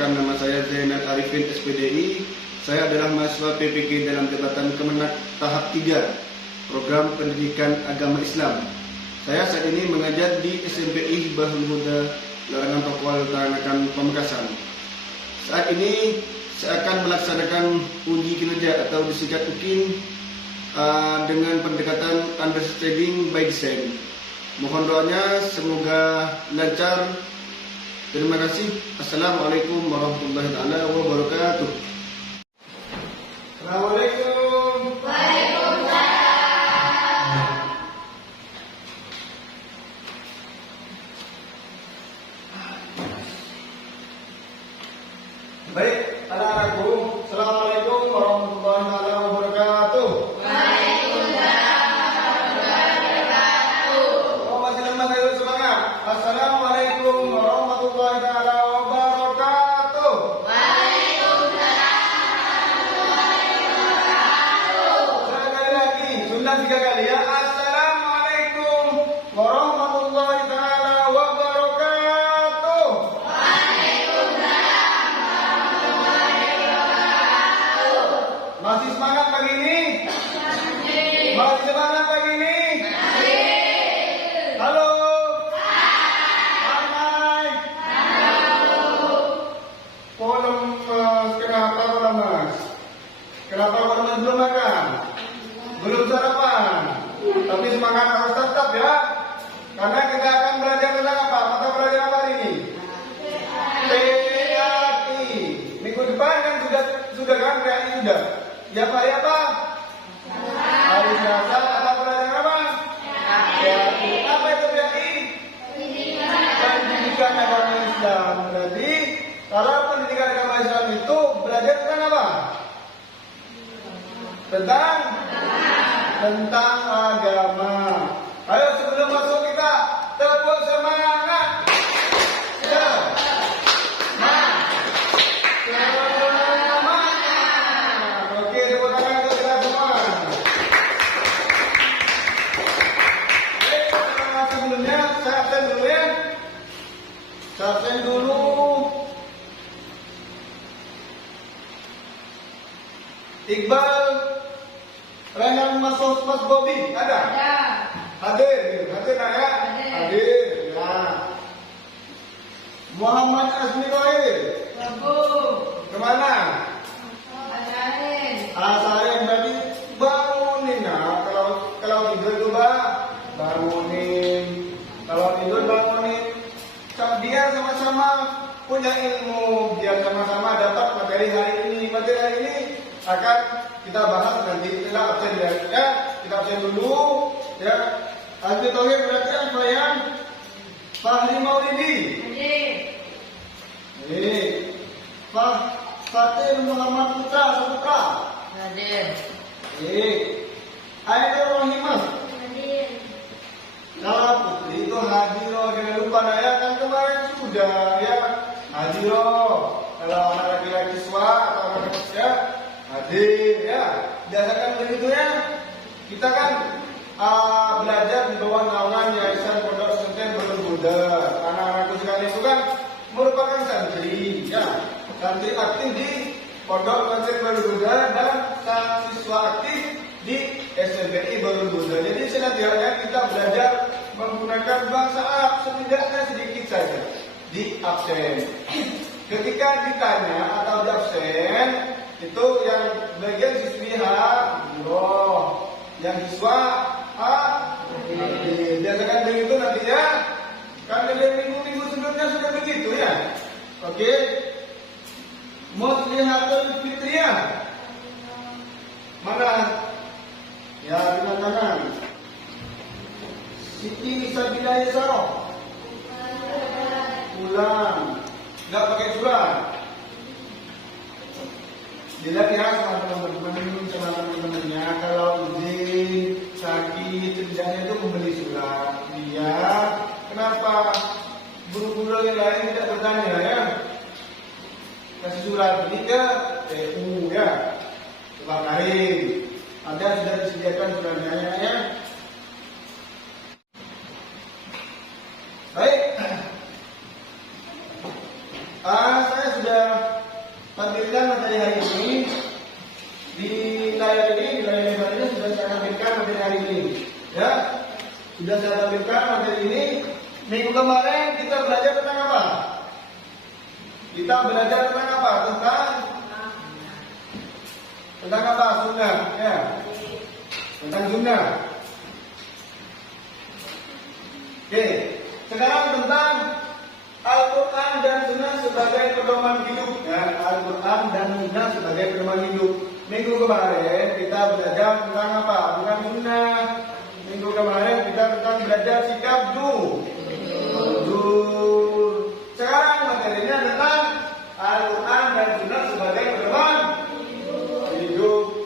Perkenalkan, nama saya Zainal Arifin SPDI. Saya adalah mahasiswa PPG dalam jabatan Kemenak tahap 3 Program Pendidikan Agama Islam. Saya saat ini mengajar di SMPI Bahul Huda, Larangan Tokual, Tarakan, Pamekasan. Saat ini saya akan melaksanakan uji kinerja atau disingkat UKIN dengan pendekatan understanding by design. Mohon doanya semoga lancar. Terima kasih. Assalamualaikum warahmatullahi wabarakatuh. Assalamualaikum. Waalaikumsalam. Baik, anak-anakku. Assalamualaikum warahmatullahi wabarakatuh. Waalaikumsalam warahmatullahi wabarakatuh. Oh, masih lemah, ayo semangat. Assalamualaikum warahmatullahi wabarakatuh. Sekali lagi, sunnah 3 kali ya. Assalamualaikum warahmatullahi wabarakatuh. Masih semangat pagi ini? Masih semangat pagi ini? Halo? Hai. Kenapa kalau mas? Kenapa kalau mas belum makan? Belum sarapan? Tapi semangat harus tetap ya. Karena kita akan belajar tentang apa? Mata pelajaran apa hari ini? PAI. Minggu depan kan sudah kan PAI sudah. Ya Pak, ya Pak. Hari Selasa ada pelajaran apa? PAI. Apa itu PAI? Pendidikan Agama Islam. Berarti kalau pendidikan agama Islam itu belajar tentang apa? Tentang agama. Ayo sebelum masuk kita tepuk semangat. Oke, tepuk tangan untuk kita semua. Baik, sebelumnya saya absen dulu ya. Saya absen dulu. Iqbal, Rehan, Mas Bobi, ada? Hadir nak ya? Hadir. Ya. Muhammad Azmi Rohir, kemana? Saya berarti bangunin nah. Kalau tidur coba bangunin. Kalau tidur bangunin. Dia sama-sama punya ilmu, biar sama-sama dapat materi hari ini. Materi hari ini akan kita bahas nanti. Kita absen ya. Kita absen dulu ya. Azmi Rohir berarti apa ya? Fahri Maulidi. Ini Fatir Muhammad Putra Saputra. Ainul Rohimah. Kalau Putri itu Hajiro, jangan lupa ya, kan kemarin sudah ya Hajiro. Kalau anak laki-laki siswa atau anak ya hadir ya. Biasakan begitu ya. Kita kan belajar di bawah naungan Yayasan Pondok Pesantren Bahul Huda. Anak-anakku sekalian itu kan merupakan santri ya. Santri aktif di Pondok Pesantren Bahul Huda dan siswa aktif di SMPI Bahul Huda. Jadi senantiasa kita belajar menggunakan bahasa Arab setidaknya sedikit saja di absen. Ketika ditanya atau di absen itu yang bagian siswi yang siswa biasakan begitu nantinya. Kan dari minggu-minggu sebelumnya sudah begitu ya. Oke. Muslihatul Fitriyah. Mana? Ya, dengan tangan. Siti Sabila Yasaro. Ulang. Enggak pakai surat. Dilihat ya sama teman-temannya. Kalau izin sakit kerjanya itu membeli surat. Dia kenapa guru-guru yang lain tidak bertanya ya? Kasih surat ini ke TU ya. Coba kain. Ada sudah disediakan suratnya ya. Baik. Saya sudah materi hari ini di layar lebarnya sudah saya tampilkan materi hari ini. Ya, sudah saya tampilkan materi ini. Minggu kemarin kita belajar tentang apa? Kita belajar tentang apa? Tentang apa? Sunnah. Ya, tentang sunnah. Oke, sekarang tentang Al-Quran dan Sunnah sebagai pedoman hidup. Ya, Al-Quran dan Sunnah sebagai pedoman hidup. Minggu kemarin kita belajar tentang apa? Tentang Sunnah. Minggu kemarin kita tentang belajar sikap jujur. Sekarang materinya tentang Al-Quran dan Sunnah sebagai pedoman hidup.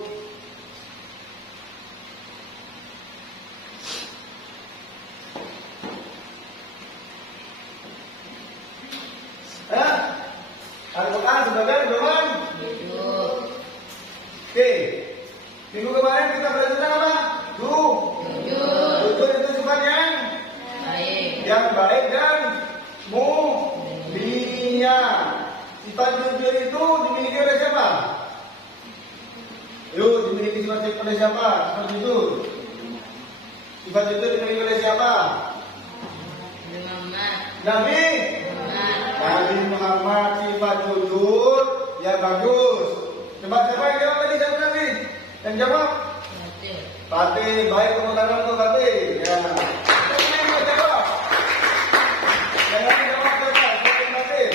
Al-Quran sebagai pedoman hidup. Oke, minggu kemarin kita belajar tentang apa? Jujur itu sifat yang baik dan mulia. Sifat jujur itu dimiliki oleh siapa? Yuk, dimiliki sifat oleh siapa? Sifat jujur. Sifat jujur dimiliki oleh siapa? Nabi Muhammad. Sifat jujur ya bagus. Coba siapa yang jawab tadi? Siapa tadi? Yang jawab? Fatih. Baik, tepuk tangan untuk Fatih. Ya. Siapa yang mau jawab? Yang jawab siapa? Fatih.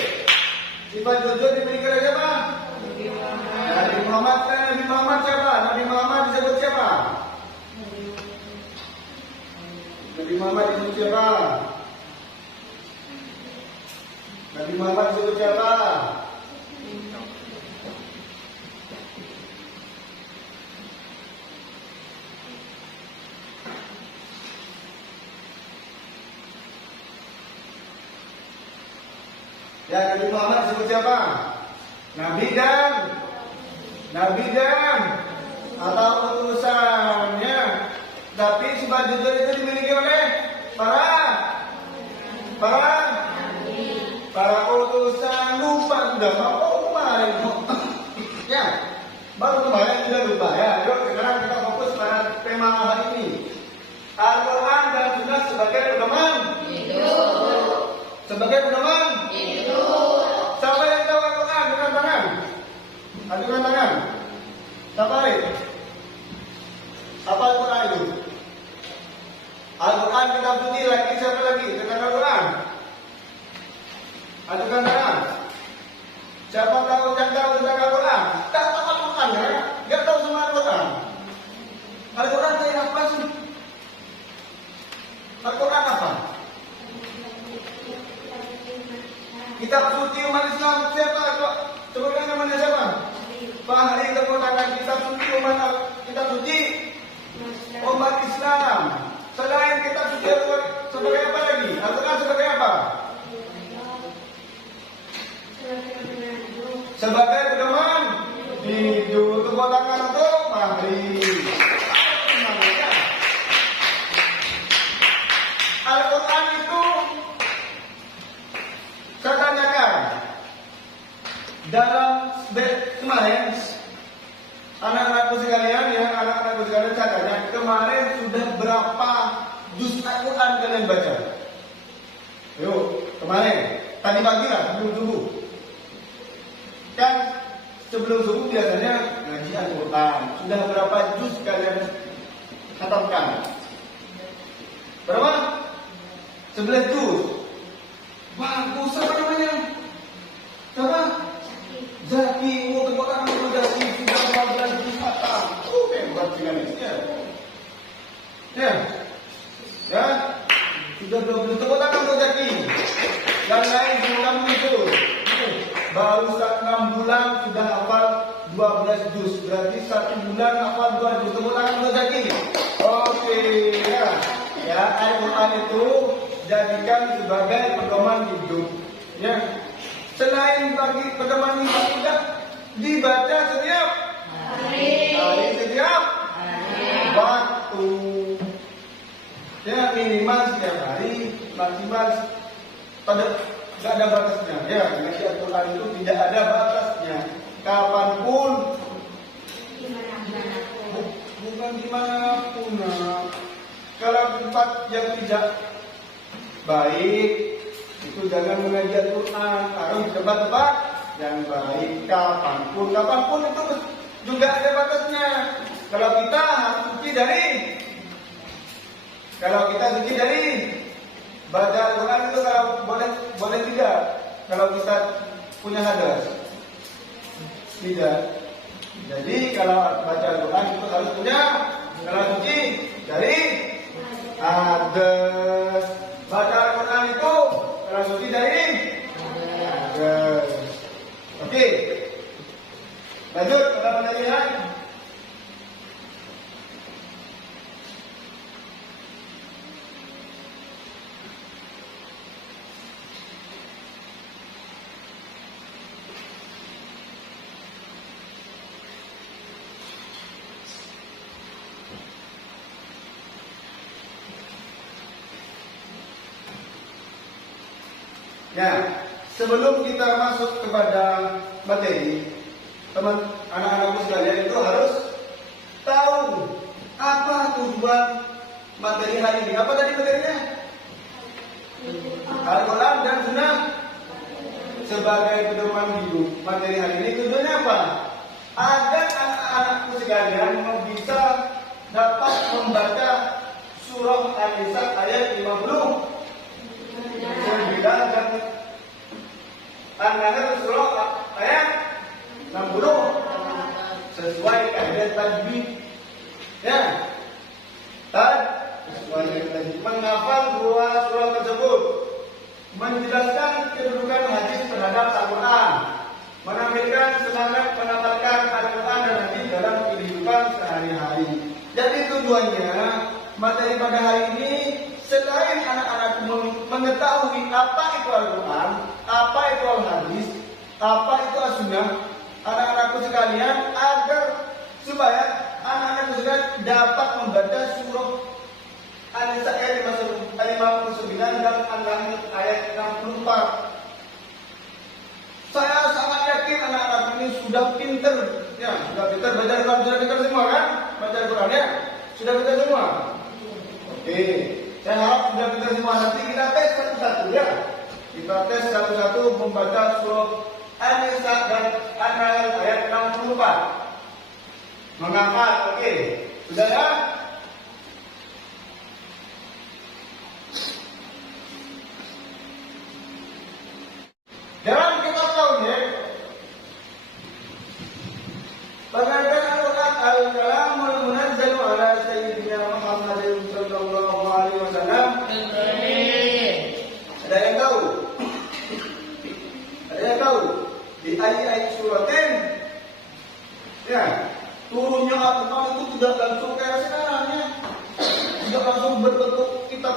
Sifat jujur dimiliki oleh siapa? Nabi Muhammad. Nabi Muhammad siapa? Nabi Muhammad disebut siapa? Nabi Muhammad disebut siapa? Nabi Muhammad disebut siapa? Ya, Nabi Muhammad disebut siapa? Nabi dan atau utusannya. Tapi sifat jujur itu dimiliki oleh para utusan. Lupa sudah mau kemarin. Ya, baru kemarin sudah lupa ya. Yuk sekarang kita fokus pada tema hari ini. Al-Quran dan Sunnah sebagai pedoman hidup. Sebagai pedoman hidup. Siapa yang tahu Al-Quran? Dengan tangan. Ajukan tangan. Siapa ini? Apa Al-Quran itu? Al-Quran kita suci lagi. Siapa lagi? Tentang Al-Quran. Ajukan tangan. Siapa tahu yang tahu tentang Al-Quran? Tak tahu Al-Quran ya? Gak tahu semua Al-Quran. Al-Quran itu apa sih? Al-Quran apa? Kitab suci umat Islam siapa? Sebutkan namanya siapa? Pak Hari tepuk tangan. Kitab suci kitab suci umat Islam. Selain kitab suci sebagai apa lagi? Al-Quran sebagai apa? Sebagai pedoman hidup. Tepuk tangan untuk Mahri. Al-Quran itu saya tanyakan dalam kemarin anak-anakku sekalian ya, anak-anakku sekalian saya tanya kemarin sudah berapa juz Al-Quran kalian baca? Yuk, kemarin tadi pagi lah sebelum subuh. Kan sebelum subuh biasanya ngaji Al-Quran. Sudah berapa juz kalian khatamkan? Berapa? 11 juz. Bagus, apa namanya? Siapa? Zaki. Oh, tepuk tangan untuk Zaki. Sudah 12 juz khatam. Hebat sekali. Ya. Sudah 12 tepuk tangan untuk Zaki. Yang lain belum muncul. Baru 6 bulan sudah hafal 12 juz. Berarti 1 bulan hafal 2 juz. Tepuk tangan untuk Zaki. Oke, ya. Ya, Al-Quran itu jadikan sebagai pedoman hidup. Ya. Selain bagi pedoman hidup juga dibaca setiap hari, setiap waktu. Ya, minimal setiap hari, maksimal pada tidak ada batasnya. Ya, ngaji Al-Quran itu tidak ada batasnya. Kapanpun tempat yang tidak baik, itu jangan mengaji Al-Quran. Harus di tempat-tempat yang baik, kapanpun itu juga ada batasnya. Kalau kita suci dari baca Al-Quran itu, kalau boleh tidak? Kalau kita punya hadas, tidak. Jadi kalau baca Al-Quran itu harus punya, kalau suci dari hadas. Baca Al-Quran itu kalau suci dari hadas. Oke. Lanjut pada penelitian. Ya, sebelum kita masuk kepada materi, anak-anakku sekalian itu harus tahu apa tujuan materi hari ini. Apa tadi materinya? Al-Quran dan Sunnah sebagai pedoman hidup. Materi hari ini tujuannya apa? Agar anak-anakku sekalian bisa dapat membaca surah An-Nisa ayat 50. Dan An-Nahl surah ayat 60 sesuai kaidah tajwid. Ya. Sesuai kaidah tajwid. Menghafal dua surah tersebut, menjelaskan kedudukan hadis terhadap Al-Quran, menampilkan semangat mengamalkan Al-Quran dan hadis dalam kehidupan sehari-hari. Jadi tujuannya materi pada hari ini, selain anak-anak mengetahui apa itu Al-Quran, apa itu Al-Hadis, apa itu As-Sunnah, anak-anakku sekalian, agar supaya anak-anakku sekalian dapat membaca surah An-Nisa ayat 59 dan An-Nahl ayat 64. Saya sangat yakin anak-anak ini sudah pinter, ya, sudah pinter baca Al-Quran, sudah pinter semua kan? Baca Al-Quran ya? Sudah pinter semua? Oke. Saya harap sudah pintar semua. Nanti kita tes satu-satu ya. Kita tes satu-satu membaca surah An-Nisa dan An-Nahl ayat 64. Menghafal, oke. Sudah ya? Dan kita tahu ya, bagaikan Al-Quran al-kalamul munazzal ala sayyidina Muhammadin sallallahu alaihi wasallam. Ada yang tahu? Ada yang tahu? Di ayat-ayat suratin, ya, turunnya Al-Quran itu tidak langsung kayak sekarang ya, tidak langsung berbentuk kitab,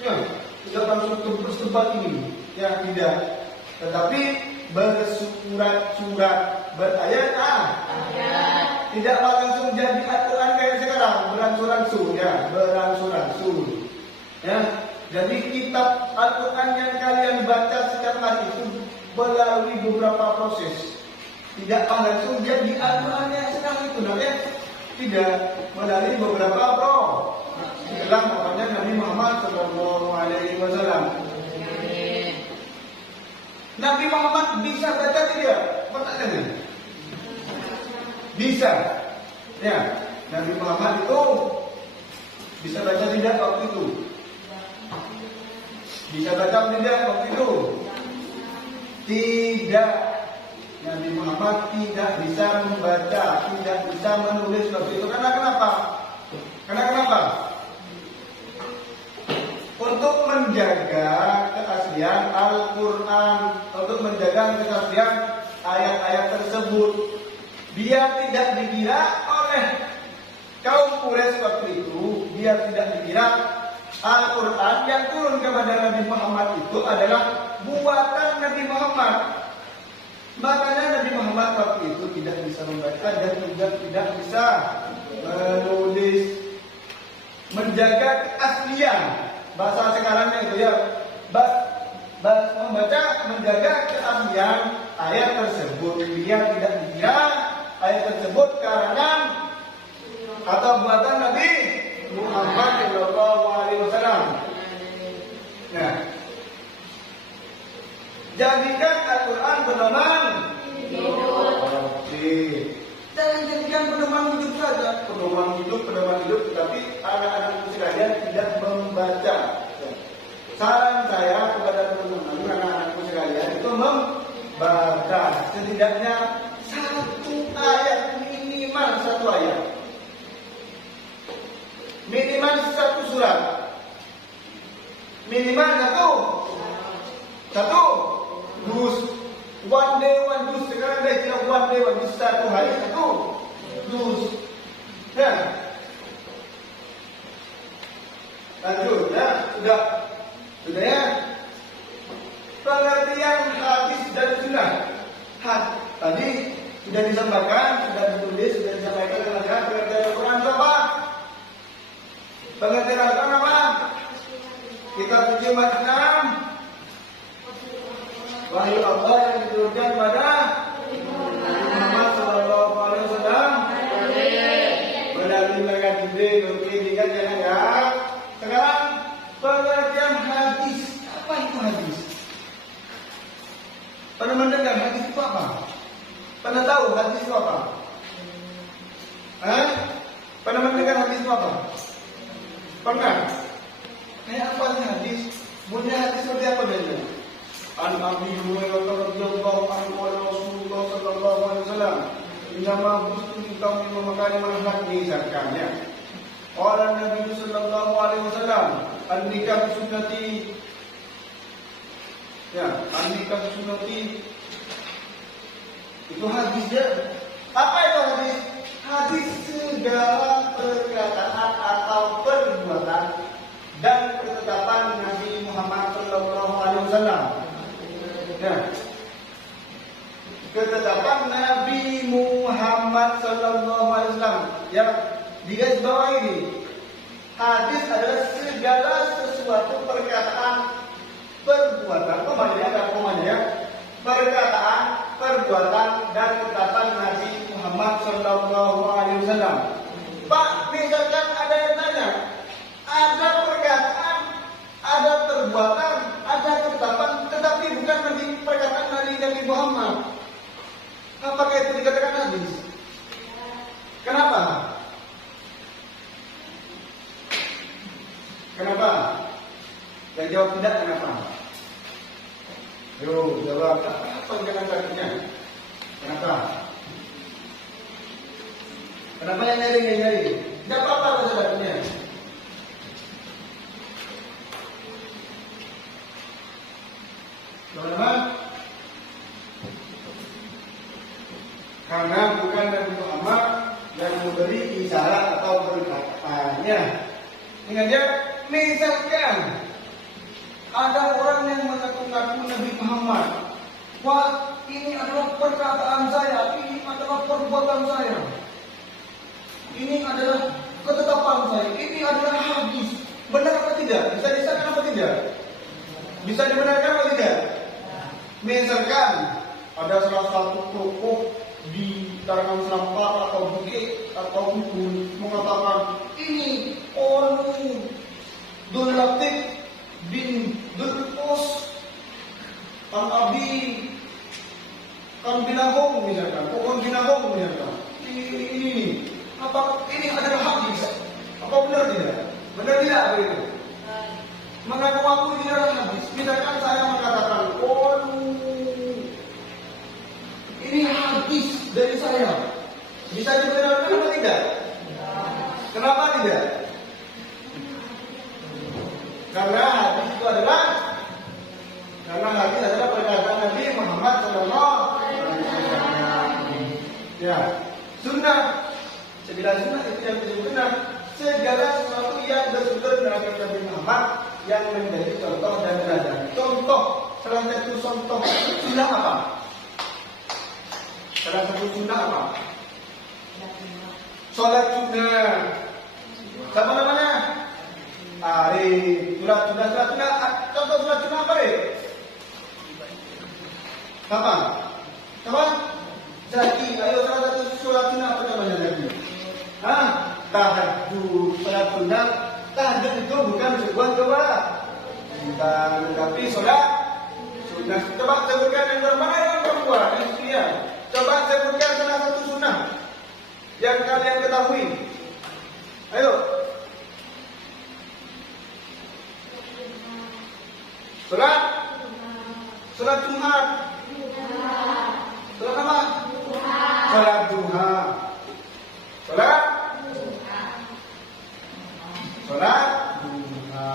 ya, tidak langsung tebal ini, ya, tidak. Tetapi bersurat-surat, berayat tidak langsung jadi Al-Quran kayak sekarang, beransur-ansur ya, beransur-ansur ya. Jadi kitab Al-Quran yang kalian baca setiap hari itu melalui beberapa proses, tidak langsung jadi Al-Quran yang sekarang itu, ya. Tidak, melalui beberapa proses. Itulah makanya Nabi Muhammad Sallallahu Alaihi Wasallam. Nabi Muhammad bisa baca tidak? Pertanyaannya. Bisa. Ya, Nabi Muhammad itu bisa baca tidak waktu itu? Bisa baca tidak waktu itu? Tidak. Nabi Muhammad tidak bisa membaca, tidak bisa menulis waktu itu. Karena kenapa? Karena kenapa? Untuk menjaga keaslian Al-Quran, untuk menjaga keaslian ayat-ayat tersebut, biar tidak dikira oleh kaum Quraisy waktu itu, biar tidak dikira Al-Quran yang turun kepada Nabi Muhammad itu adalah buatan Nabi Muhammad. Makanya Nabi Muhammad waktu itu tidak bisa membaca dan juga tidak bisa menulis. Menjaga keaslian, bahasa sekarangnya itu ya, membaca, menjaga keaslian ayat tersebut, biar tidak dikira ayat tersebut karangan atau buatan Nabi Muhammad SAW. Jadikan Al-Quran pedoman hidup. Jangan jadikan pedoman hidup saja. Pedoman hidup, tapi anak-anak sekalian tidak membaca. Saran saya kepada teman-teman anak-anakku sekalian itu membaca setidaknya satu ayat, minimal satu ayat, minimal satu surat, minimal satu dus, one day one dus. Sekarang ada istilah one day one dus, satu hari satu dus. Ya, lanjut ya, sudah ya. Pengertian hadis dan sunnah. Tadi sudah disampaikan, sudah ditulis, sudah disampaikan dengan pengertian Al-Quran apa? Pengertian Al-Quran apa? Kitab suci Al-Quran, wahyu Allah yang diturunkan pada Muhammad Sallallahu Alaihi Wasallam melalui malaikat Jibril. Oke, ingat ya. Sekarang pengertian hadis. Apa itu hadis? Pernah mendengar hadis itu apa? Pernah tahu hadis itu apa? Pernah mendengar hadis itu apa? Pernah? Kayak apa sih hadis? Bunyi hadis seperti apa bedanya? An Abi Hurairah radhiyallahu anhu qala Rasulullah sallallahu alaihi wasallam innama bustu minkum memakan manhaj misalkannya. Qala Nabi sallallahu alaihi wasallam an-nikah sunnati. Ya, an-nikah sunnati. Itu hadisnya. Apa itu hadis? Hadis segala perkataan atau perbuatan dan ketetapan Nabi Muhammad sallallahu alaihi wasallam. Ya. Ketetapan Nabi Muhammad sallallahu alaihi wasallam. Ya, di garis bawah ini. Hadis adalah segala sesuatu perkataan, perbuatan, perkataan, perbuatan dan ketetapan Nabi Muhammad sallallahu alaihi wasallam. Pak, misalkan ada yang tanya, ada perkataan, ada perbuatan, ada ketetapan, tetapi bukan perkataan dari Nabi Muhammad. Apakah itu dikatakan hadis? Kenapa? Kenapa? Yang jawab tidak, kenapa? Yo, jawab apa jangan kakinya? Kenapa? Kenapa yang nyari? Tidak apa-apa bahasa batinnya. Teman-teman, karena bukan Nabi Muhammad yang memberi isyarat atau berkataannya. Ingat ya, misalkan ada orang yang mengaku-ngaku Nabi Muhammad, wah ini adalah perkataan saya, ini adalah perbuatan saya, ini adalah ketetapan saya, ini adalah hadis. Benar apa tidak? Bisa disahkan apa tidak? Bisa dibenarkan apa tidak? Misalkan ada salah satu tokoh di karangan Selampar atau Bukit atau Bukun mengatakan ini Dul Latif bin Dul Us Al Abi Kan Binahong misalkan, Pohon Binahong misalkan. Ini apa? Ini adalah hadis. Apa benar tidak? Benar tidak begitu? Mengaku ini adalah hadis. Misalkan saya mengatakan, ini hadis dari saya. Bisa dibenarkan atau tidak? Kenapa tidak? Karena hadis itu adalah perkataan Nabi Muhammad sallallahu alaihi wasallam. Ya, sunnah. Segala sunnah itu yang disebut sunnah. Segala sesuatu yang bersumber dari Nabi Muhammad yang menjadi contoh dan teladan. Contoh, salah satu contoh sunnah apa? Salah satu sunnah apa? Sholat sunnah. Siapa namanya? Arif. Sunnah. Contoh sholat sunnah apa, Arif? Kapan? Zaki. Ayo salah satu sholat sunnah apa namanya Zaki? Tahajud. Sholat sunnah. Tahajud itu bukan sebuah kewajiban, tapi sholat Sunnah. Coba sebutkan yang mana yang perempuan, istrinya. Coba sebutkan salah satu sunnah yang kalian ketahui. Ayo. Salat. Salat Jumat. Salat apa? Salat duha. Salat. Salat duha.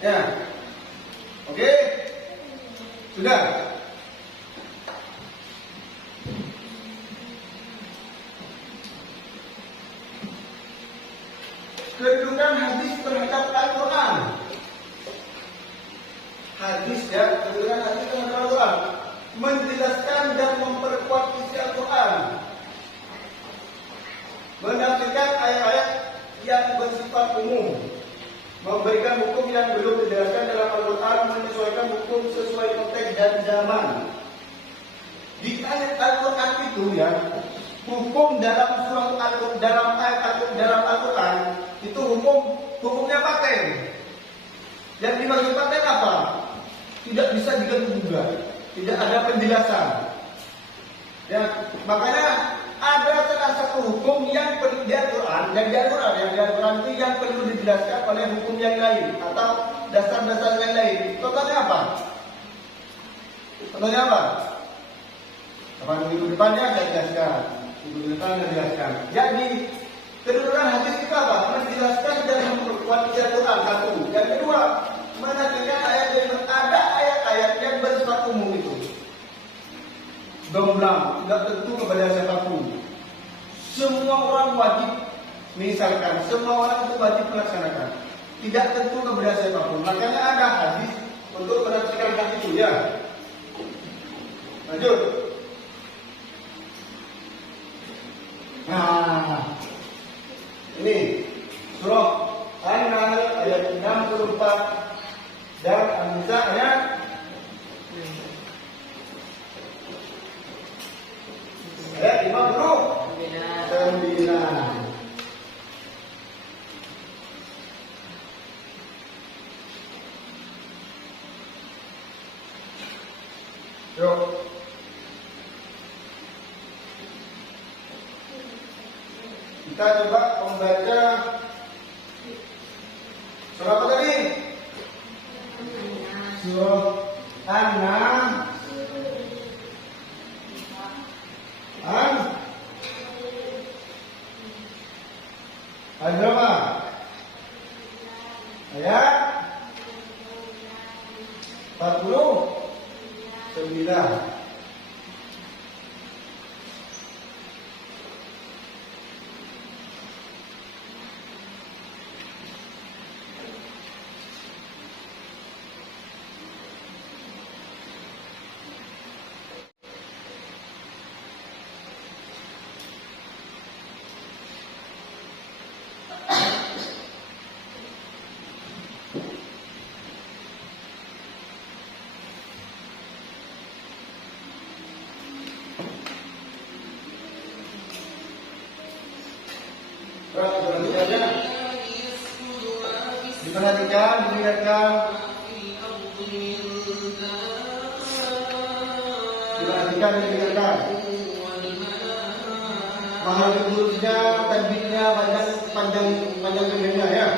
Ya. Oke. Sudah. Kedudukan hadis terhadap Al-Quran. Hadis ya, kedudukan hadis terhadap Al-Quran menjelaskan dan memperkuat isi Al-Quran, menafsirkan ayat-ayat yang bersifat umum, memberikan hukum yang belum dijelaskan dalam Al-Quran, menyesuaikan hukum sesuai konteks dan zaman. Di ayat Al-Quran itu ya, hukum dalam surah Al-Quran, dalam ayat dalam Al-Quran itu hukumnya paten. Yang dimaksud paten apa? Tidak bisa diganggu-gugat, tidak ada penjelasan. Ya, makanya ada salah satu hukum yang perlu di Al-Quran, yang di Al-Quran itu yang perlu dijelaskan oleh hukum yang lain atau dasar-dasar yang lain. Contohnya apa? Contohnya apa? Minggu depannya saya jelaskan. Minggu depan saya jelaskan. Jadi kedudukan hadis itu apa? Menjelaskan dan memperkuat Al-Quran satu. Yang kedua, menafsirkan ayat yang ada ayat-ayat yang bersifat umum itu. Gamblang, tidak tentu kepada siapapun. Semua orang wajib, misalkan semua orang itu wajib melaksanakan. Tidak tentu kepada siapapun. Makanya ada hadis untuk menafsirkan hadis itu ya. Lanjut. Nah, ini surah An-Nahl ayat 64 dan An-Nisa ayat 59. Yuk. Kita coba membaca surah apa tadi? Surah An-Nahl. Ayat berapa? Ayat 49. Diperhatikan, didengarkan. Diperhatikan, didengarkan. Mahal hurufnya, tajwidnya panjang lehernya ya.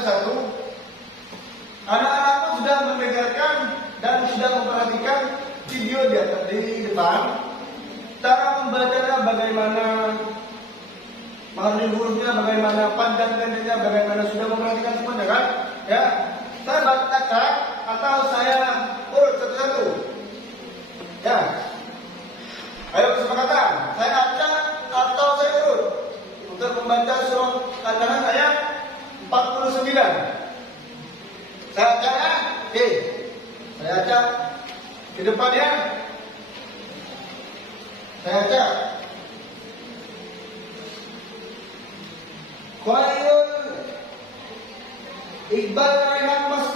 satu-satu. Anak-anak pun sudah mendengarkan dan sudah memperhatikan video di depan. Cara membacanya bagaimana, mengambil hurufnya bagaimana, panjang-panjangnya bagaimana, sudah memperhatikan semuanya kan? Ya, saya baca atau saya urut satu-satu. Ya, ayo kesepakatan. Saya acak atau saya urut untuk membaca surah Al-An'am ayat 49. Saya acak ya? Oke. Saya acak di depannya. Saya acak. Khairul Iqbal Raihan Mas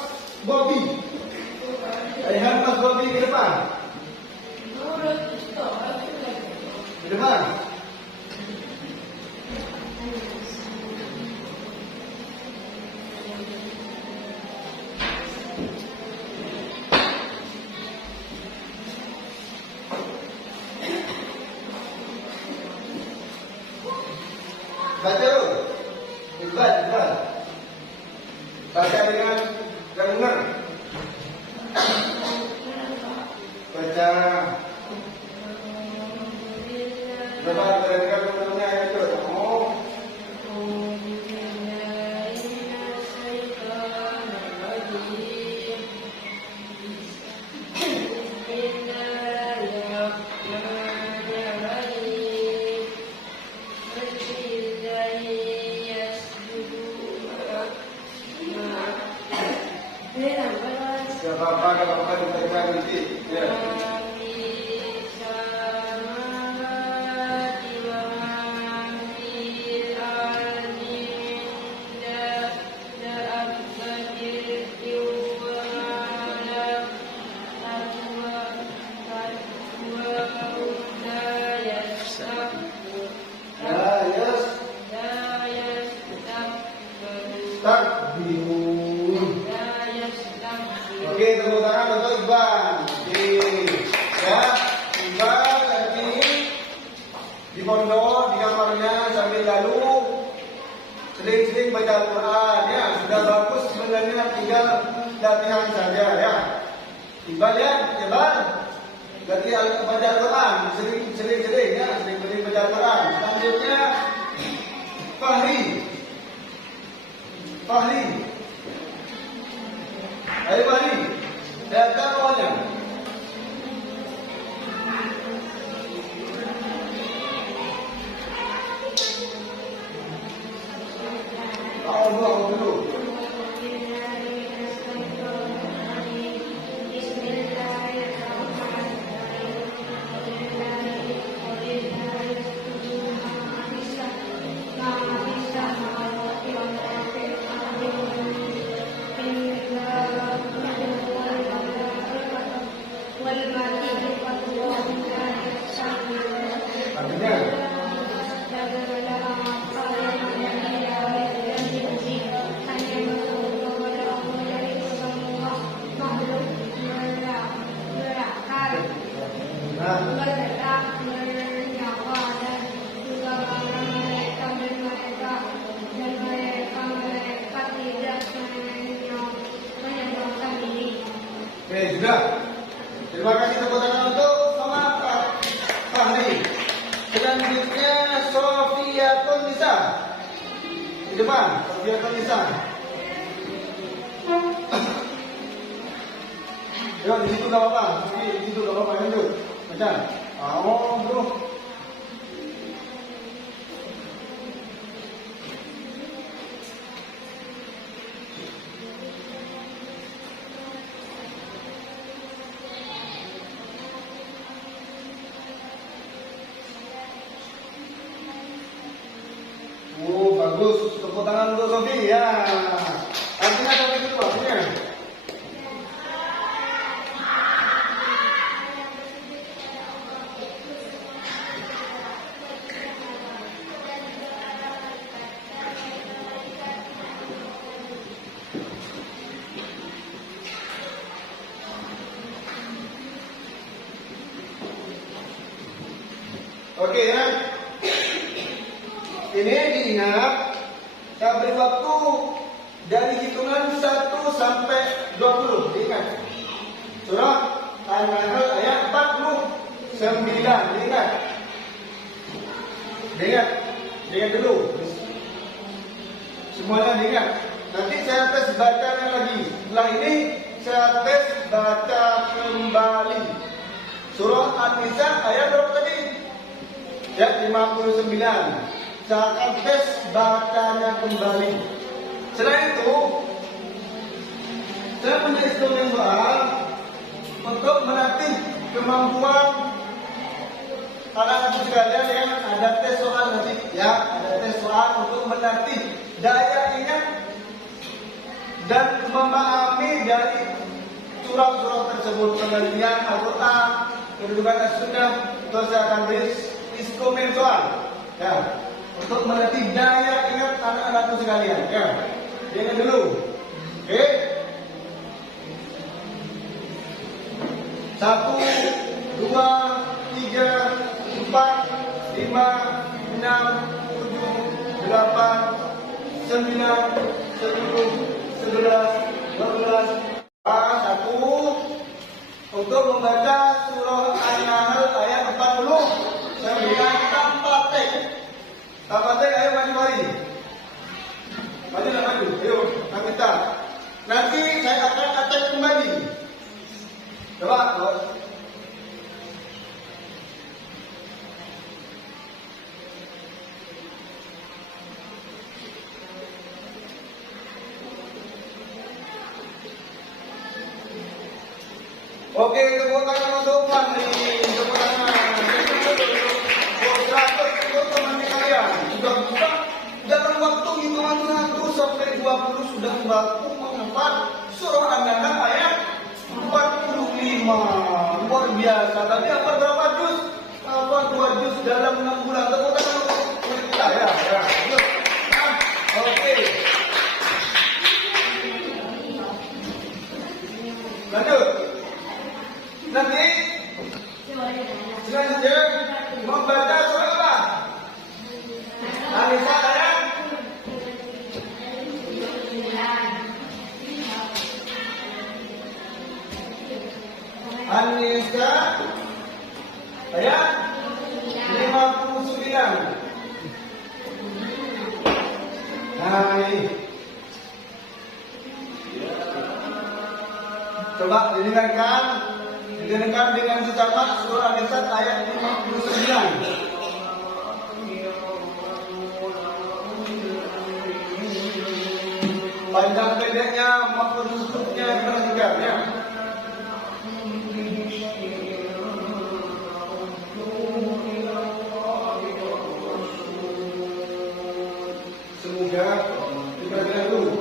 Bobi. Raihan Mas Bobi ke depan. Ke depan. Baca dulu. Iqbal. Baca dengan yang benar. Baca. Berapa dengar benar ayat itu? Oh. Gak apa-apa dipegang nanti. Ya. Takbirun. Oke, tepuk tangan untuk Iqbal. Oke, ya, Iqbal lagi di pondok, di kamarnya sambil lalu sering-sering baca Al-Quran. Ya, sudah bagus sebenarnya, tinggal latihan saja ya. Iqbal ya, Iqbal. Latihan baca Al-Quran, sering-sering ya, sering-sering baca Al-Quran. Selanjutnya Fahri. Ayo Fahri, datang awalnya. Allah dulu. Artinya oke, sudah. Terima kasih tepuk tangan untuk Fahri. Selanjutnya Sofiatul Nisa. Di depan, Sofiatul Nisa. Ya, di situ enggak apa-apa. Di situ enggak apa-apa, lanjut. Baca. Oh, bro. Oh, bagus. Tepuk tangan untuk Sofi ya. Artinya apa itu artinya? Oke ya. Ini diingat, saya beri waktu dari sampai 20. Ingat. Surah An-Nahl ayat 49. Ingat. Ingat dulu. Semuanya diingat. Nanti saya tes bacanya lagi. Setelah ini saya tes baca kembali. Surah An-Nisa ayat berapa tadi? Ya 59. Saya akan tes bacanya kembali. Setelah itu saya punya instrumen soal untuk melatih kemampuan anak-anak sekalian yang ada tes soal nanti. Ya, ada tes soal untuk melatih daya ingat dan memahami dari surah-surah tersebut, pengertian Al-Quran, kedudukan As-Sunnah. Terus saya akan beri instrumen soal, ya, untuk melatih daya ingat anak-anakku sekalian. Ya, dengar dulu, oke? 1, 2, 3, 4, 5, 6, 7, 8, 9, 10, 11, 12. Satu untuk membaca surah An-Nahl ayat 40. Saya berikan tanpa teks. Tanpa teks, ayo maju mari. Maju. Ayo, kita. Nanti saya akan attack kembali. Coba, bos. Oke, tepuk tangan untuk Fahri. Tepuk tangan. Untuk teman kalian sudah bisa dalam waktu hitungan 1 sampai 20 sudah mampu menghafal surah An-Nahl ayat 45. Luar biasa. Tadi apa berapa juz? Apa 2 juz dalam 6 bulan? Tepuk tangan untuk kita ya. Juz. Oke. Lanjut. Nanti selanjutnya membaca surah apa? An-Nisa ayat An-Nisa ayat 59. Nah ini. Coba didengarkan dengan secamat surah An-Nisa ayat 59. Panjang pendeknya maupun hurufnya diperhatikan ya. Semoga diperhatikan dulu.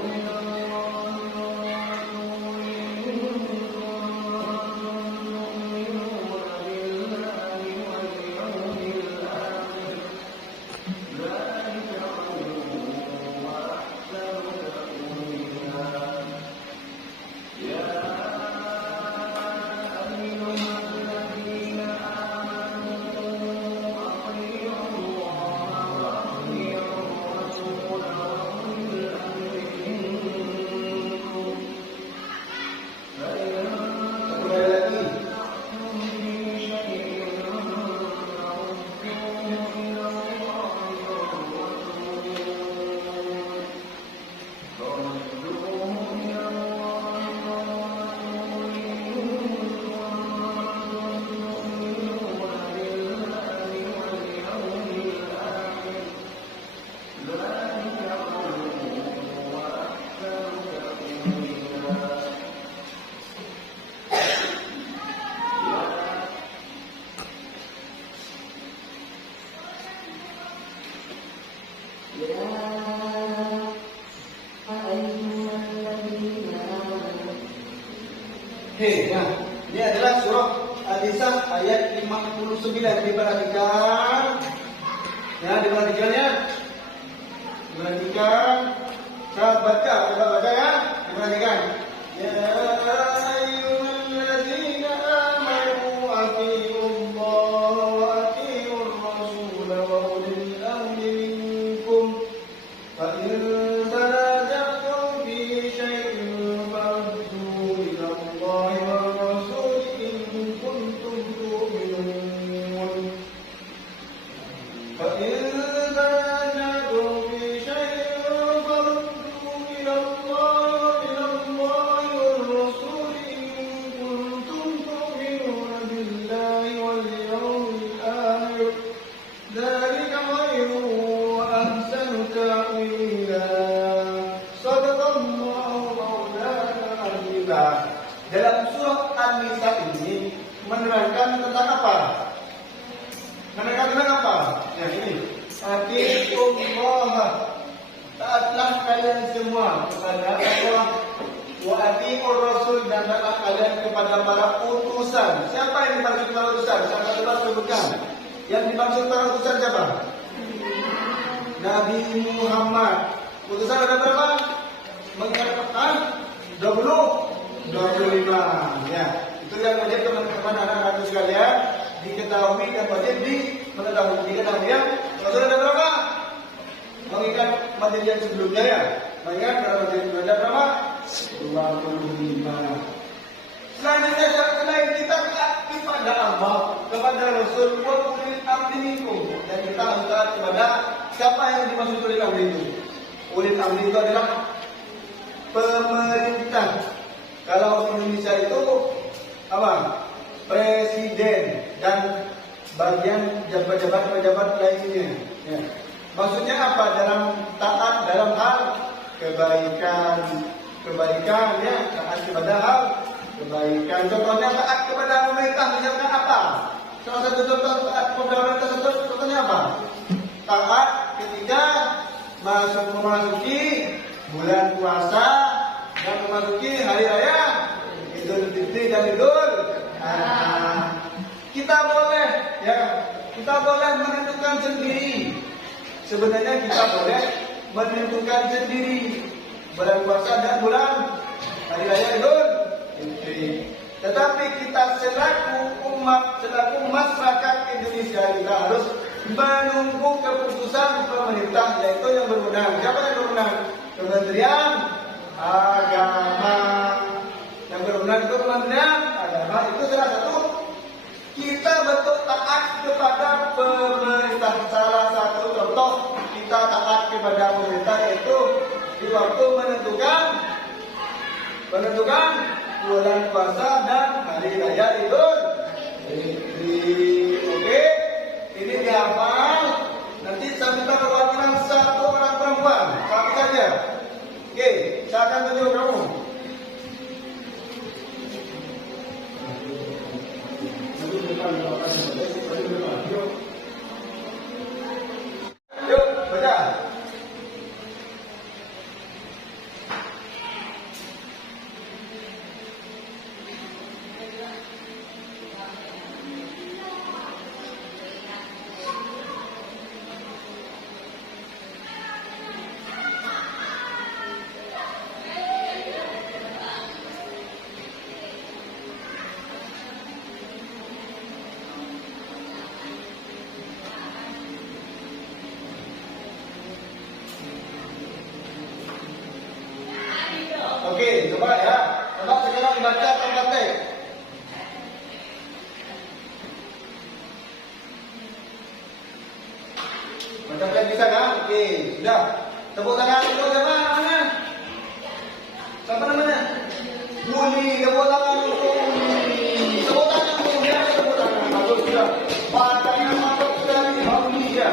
Nah, ini adalah surah An-Nisa ayat 59. Diperhatikan. Ya, diperhatikannya. Diperhatikan. Saat baca, coba baca ya. Diperhatikan. Ya ayyuhalladzina amanu atiiullaha wa atiiur rasul wa ulil amri minkum. Fa in tanaza'tum fi syai'in dalam surah An-Nisa ini menerangkan tentang apa? Menerangkan tentang apa? Ya ini. Atiiullah, taatlah kalian semua kepada Allah. Wa atiiur rasul, dan taatlah kalian kepada para utusan. Siapa yang dimaksud para utusan? Saya coba sebutkan. Yang dimaksud para utusan siapa? Nabi Muhammad. Utusan ada berapa? Mengingatkan 25. Ya, itu yang wajib teman-teman anak-anak sekalian diketahui dan wajib diketahui ya. Rasul ada berapa? Mengingat materi yang sebelumnya ya. Mengingat pada materi yang ada berapa? 25. Selanjutnya selain kita taat kepada Allah, kepada Rasul, wa ulil amri minkum, dan kita harus taat kepada siapa yang dimaksud ulil amri itu? Ulil amri itu adalah pemerintah. Kalau Indonesia itu apa? Presiden dan bagian pejabat-pejabat lainnya. Ya. Maksudnya apa? Dalam taat dalam hal kebaikan ya, taat kepada hal kebaikan. Contohnya taat kepada pemerintah, misalkan apa? Salah satu contoh taat kepada pemerintah tersebut contohnya apa? Taat ketika memasuki bulan puasa dan memasuki hari raya Idul Fitri dan Idul Adha. Kita boleh menentukan sendiri. Sebenarnya kita boleh menentukan sendiri bulan puasa dan bulan hari raya Idul Fitri. Tetapi kita selaku masyarakat Indonesia, kita harus menunggu keputusan pemerintah, yaitu yang berwenang. Siapa yang berwenang? Kementerian Agama. Yang berwenang itu Kementerian Agama. Itu salah satu kita bentuk taat kepada pemerintah. Salah satu contoh kita taat kepada pemerintah yaitu di waktu menentukan bulan puasa dan hari raya Idul Fitri. Oke, ini dihafal. Nanti saya minta perwakilan satu orang perempuan, satu saja. Oke, saya akan tunjuk kamu. Yuk, baca. Oke, coba ya. Coba sekarang baca praktek. Baca praktek bisa kan? Oke, sudah. Tepuk tangan dulu siapa namanya? Siapa namanya? Buni, tepuk tangan dulu. Tepuk tangan dulu ya, tepuk tangan. Bagus sudah. Bacanya masuk dari Buni ya.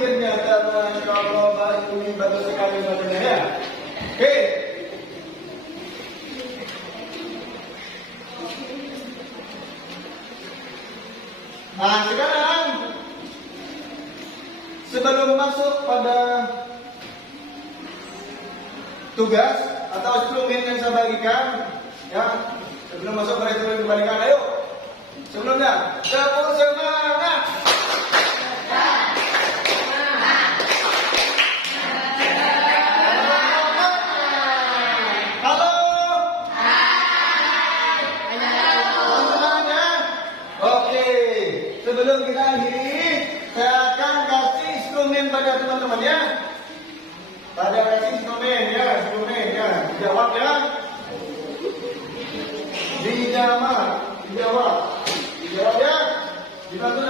Ternyata Masya Allah, baik ini bagus sekali bacanya ya. Oke. Nah sekarang sebelum masuk pada tugas atau instrumen yang saya bagikan ya, sebelum masuk pada instrumen yang dibagikan, ayo sebelumnya tepuk semangat. Sebelum kita akhiri, saya akan kasih instrumen pada teman-teman ya. Pada kasih instrumen ya, dijawab ya. Dijawab ya. Dibantu.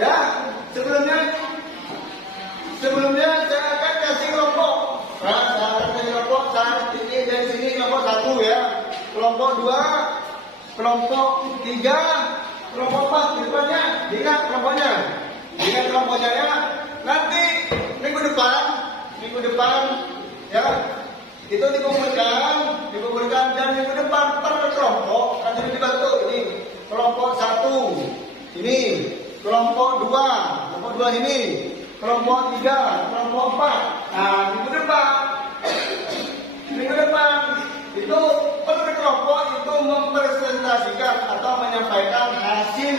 Ya, sebelumnya saya akan kasih kelompok. Nah, saya akan kasih kelompok ini dari sini kelompok 1 ya. Kelompok 2, kelompok 3, kelompok 4 depannya. Ingat kelompoknya ya. Nanti minggu depan minggu depan, ya itu dikumpulkan dan minggu depan per kelompok akan dibantu ini kelompok 1 ini kelompok 2 ini kelompok 3 kelompok 4. Nah minggu depan itu per kelompok itu mempresentasikan atau menyampaikan hasil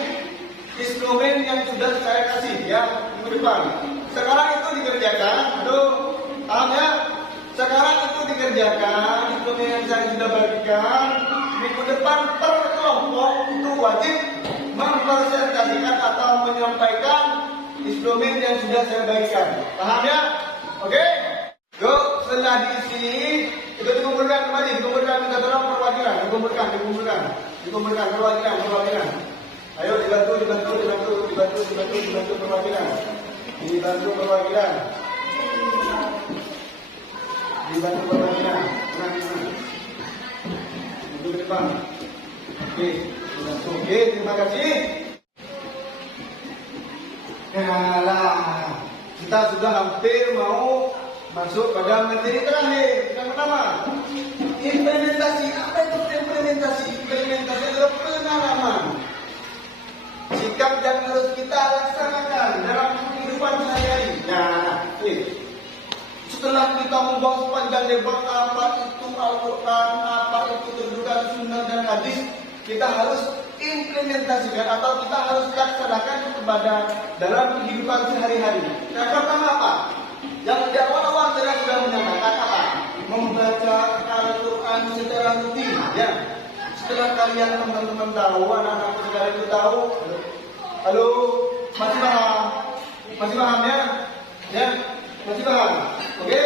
instrumen yang sudah saya kasih ya minggu depan. Sekarang itu dikerjakan, paham ya? Sekarang itu dikerjakan, instrumen yang saya sudah bagikan. Minggu depan per kelompok itu wajib mempresentasikan atau menyampaikan instrumen yang sudah saya bagikan. Paham ya? Oke? Yuk, setelah diisi itu dikumpulkan kembali, minta tolong perwakilan, dikumpulkan perwakilan. Ayo dibantu perwakilan. Dibantu perwakilan. Itu ke depan. Oke, dibantu. Oke, terima kasih. Nah, kita sudah hampir mau masuk pada materi terakhir. Yang pertama, implementasi. Apa itu implementasi? Implementasi adalah pengalaman. Sikap yang harus kita laksanakan dalam kehidupan sehari-hari. Nah, ini. Setelah kita membahas panjang lebar apa itu Al-Quran, apa itu kedudukan sunnah dan hadis, kita harus implementasikan atau kita harus laksanakan kepada dalam kehidupan sehari-hari. Yang pertama apa? Yang di awal-awal saya sudah menyatakan apa? Membaca Al-Quran secara rutin. Ya. Setelah kalian teman-teman tahu, anak-anak sekalian itu tahu. Halo, masih paham ya? Ya, masih paham. Oke,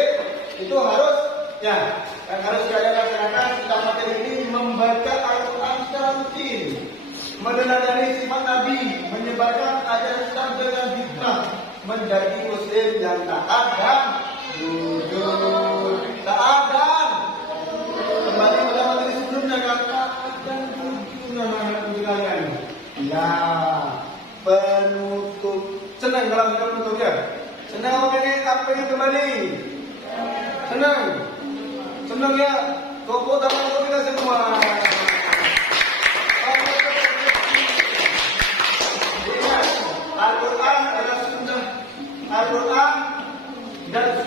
itu harus ya. Yang harus kalian laksanakan kita materi ini membaca Al-Quran secara rutin, meneladani sifat Nabi, menyebarkan ajaran Islam dengan hikmah, menjadi muslim yang taat dan jujur. Taat dan kembali pada materi sebelumnya kan taat dan jujur namanya kalian. Ya, penutup. Senang kalau kita menutup ya. Senang apa ini kembali? Senang ya. Tepuk tangan untuk kita semua. Al-Quran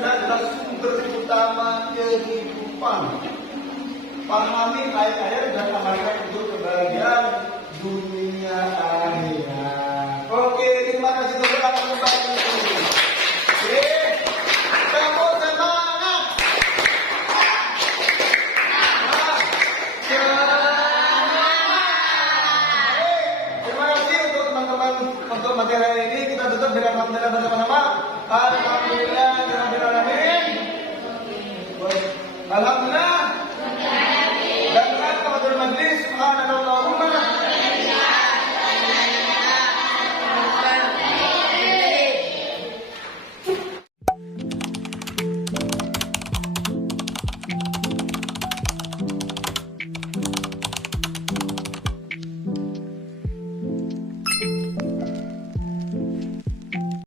adalah sumber utama kehidupan. Pahami ayat-ayat dan amalkan untuk kebahagiaan dunia akhirat. Oke, terima kasih untuk kembali. Oke, kamu semangat. Terima kasih untuk teman-teman untuk materi ini. Kita tutup dengan hamdalah bersama-sama.